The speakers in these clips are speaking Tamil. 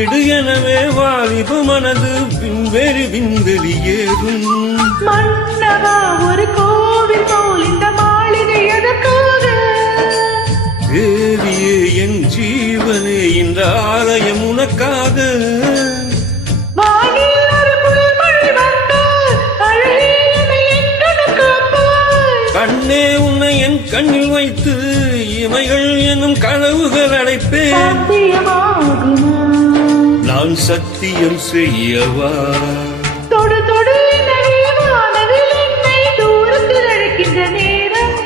விடு எனவே வாலிப மனது விண்வெளி விண்வெளியேறும். மன்னவா ஒரு கோவில் போல் இந்த மாளிகை எதற்காக? தேவியே என் ஜீவனே இந்த ஆலயம் உனக்காக. வானில் ஒரு புயல்மழை வந்தால் அழகே என்னை என்றும் காப்பாய். கண்ணே உன்னை என் கண்ணில் வைத்து இமைகள் என்னும் கனவுகள் அடைப்பேன். சாத்தியமாகுமா? நான் சத்தியம் செய்யவா? தொடு தொடு என்னை வானவில் என்னை தூரத்தில் அழைக்கின்ற நேரம்.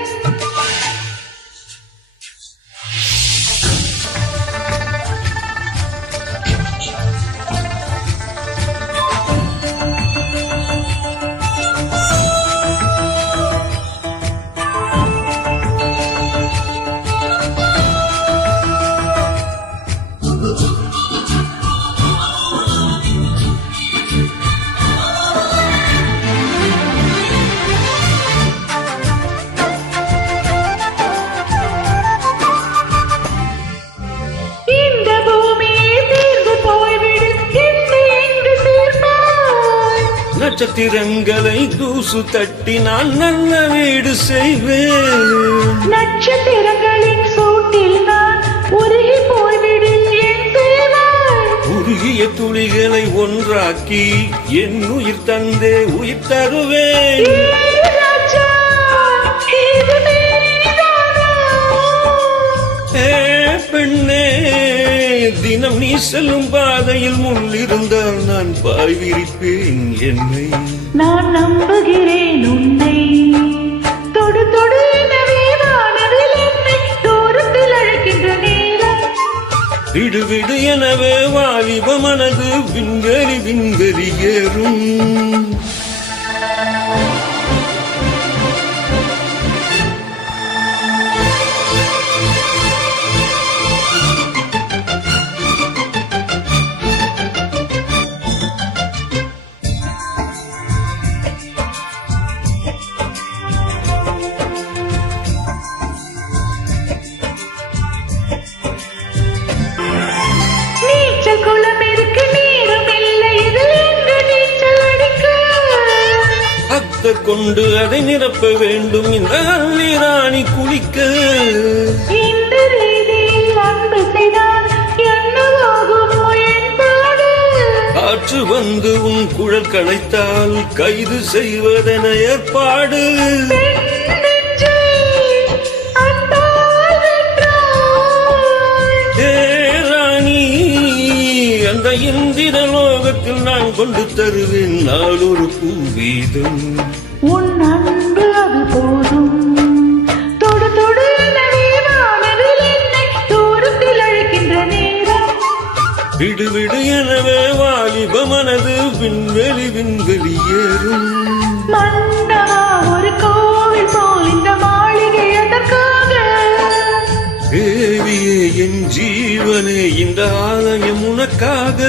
இந்த பூமியை தீர்ந்து போய்விடு என்னை எங்கு சேர்ப்பாய்? நட்சத்திரங்களை தூசு தட்டி நான் நல்ல வீடு செய்வேன். நட்சத்திரங்களின் சூட்டில் நான் உருகி போய்விடு என் செய்வாய்? உருகிய துளிகளை ஒன்றாக்கி என் உயிர் தந்தே உயிர் தருவேன். ராஜா, இது நீதானா? பெண்ணே, தினம் நீ செல்லும் பாதையில் முள்ளிருந்தால் நான் பாய் விரிப்பேன் என்னை. நான் நம்புகிறேன் உன்னை. தொடு தொடு எனவே வானவில் என்னை தூரத்தில் அழைக்கின்ற நேரம். விடு விடு எனவே வாலிப மனது விண்வெளி விண்வெளியேறும். நீச்சல் குளம் இருக்கு நேரம் இல்லை இதில் எங்கு நீச்சல் அடிக்க? அத்தை கொண்டு அதை நிரப்ப வேண்டும் இந்த அள்ளி ராணி குளிக்க. இந்த ரீதியில் அன்பு செய்தால் என்னவாகுமோ என் பாடு? காற்று வந்து உன் குழல் களைத்தால் கைது செய்வதென ஏற்பாடு. நெஞ்சை அன்பால் வென்றாய். ஏ ராணி, அந்த இந்திர லோகத்தில் நான் கொண்டு தருவேன் நாளொரு பூவீதம். உன் அன்பு அது போதும். தொடு தொடு எனவே வானவில் என்னை தூரத்தில் அழைக்கின்ற நேரம். விடு விடு எனவே வாலிப மனது விண்வெளி விண்வெளியேறும். மன்னவா ஒரு கோவில் போல் இந்த மாளிகை எதற்காக? தேவியே என் ஜீவனே இந்த ஆலயம் உனக்காக.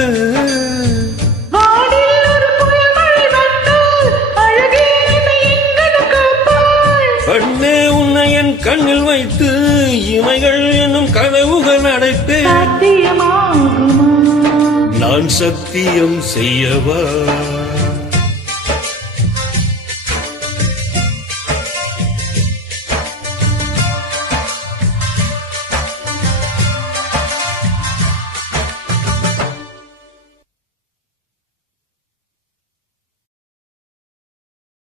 வானில் ஒரு புயல்மழை வந்தால் அழகே என்னை எங்கனம் காப்பாய். கண்ணே உன்னை என் கண்ணில் வைத்து இமைகள் என்னும் கனவுகள் அடைப்பேன். சாத்தியமாகுமா? நான் சத்தியம் செய்யவா?